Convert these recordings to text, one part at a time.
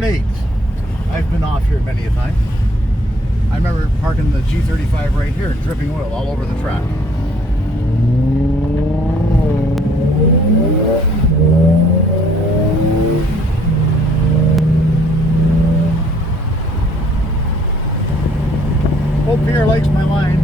turn 8. I've been off here many a time. I remember parking the G35 right here and dripping oil all over the track. Hope Pierre likes my line.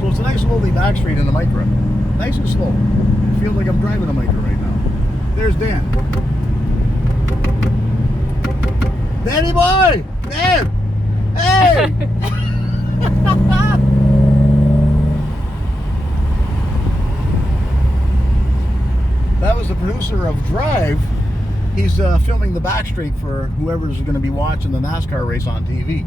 So it's a nice slowly back straight in the Micra. Nice and slow. It feels like I'm driving a Micra right now. There's Dan. Danny boy! Dan! Hey! That was the producer of Drive. He's filming the back straight for whoever's going to be watching the NASCAR race on TV.